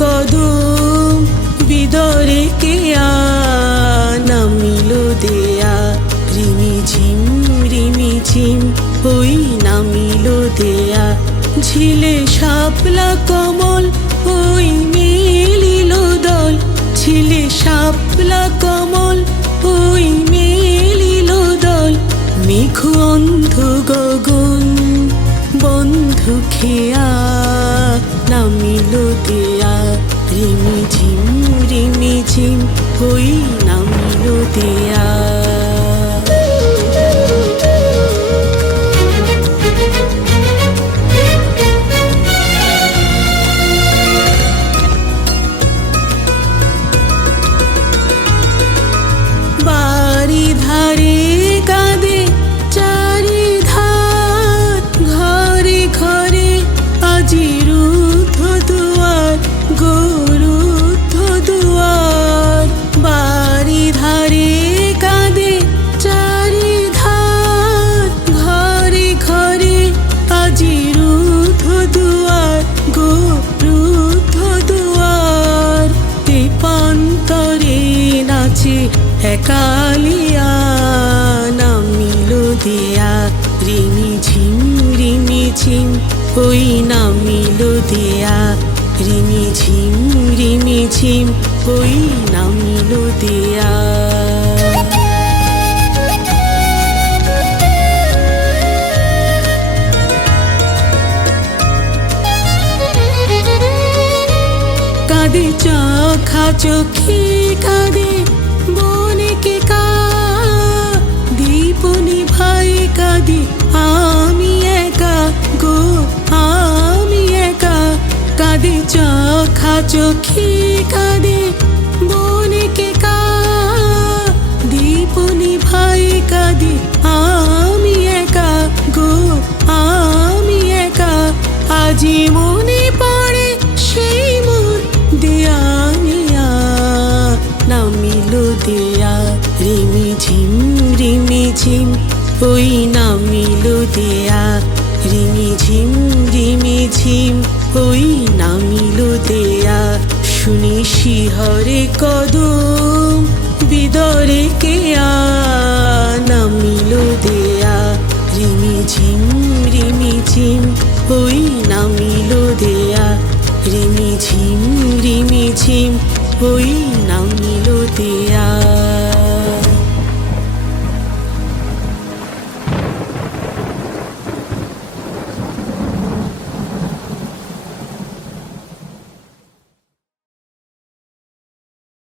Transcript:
কদম বিদরে কেয়া নামিল দেয়া রিমিঝিম রিমিঝিম ওই নামিল দেয়া ঝিলে শাপলা কমল ওই মেলিল দল ঝিলে শাপলা কমল ওই মেলিল দল মেঘ অন্ধ গগন বন্ধু খেয়া নামিল দেয়া রিমিঝিম রিমিঝিম ওই নামিল দেয়া বাড়ি ধারে কাঁদে চারি ধার ঘরে ঘরে আজি রুদ্ধ দুয়ার গরুদ্ধ দুয়ার বাড়ি ধারে কাঁদে চারি ধার ঘরে ঘরে আজি রুদ্ধ দুয়ার গরুদ্ধ দুয়ার তেপান্তরে নাচে একালিয়া নামিল দেয়া রিমিঝিম রিমিঝিম ওই নামিল দেয়া রিমিঝিম রিমিঝিম ওই নামিল দেয়া কাঁদে চোখা চোখি কাঁদে বনেকে কা দীপনি ভাই কাঁদি আমি একা গো আমি একা কাঁদে চোখা চোখি কাঁদে বনেকে কা দীপনি ভাই কাঁদি আমি একা গো আমি একা আজি মনে পড়ে সেই মন দেয়া নেয়া নামিল দেয়া রিমিঝিম রিমিঝিম ওই নামিল দেয়া রিমিঝিম রিমিঝিম ওই নামিল দেয়া শুনি শিহরে কদম বিদরে কেয়া নামিল দেয়া রিমিঝিম রিমিঝিম ওই নামিল দেয়া রিমিঝিম রিমিঝিম ওই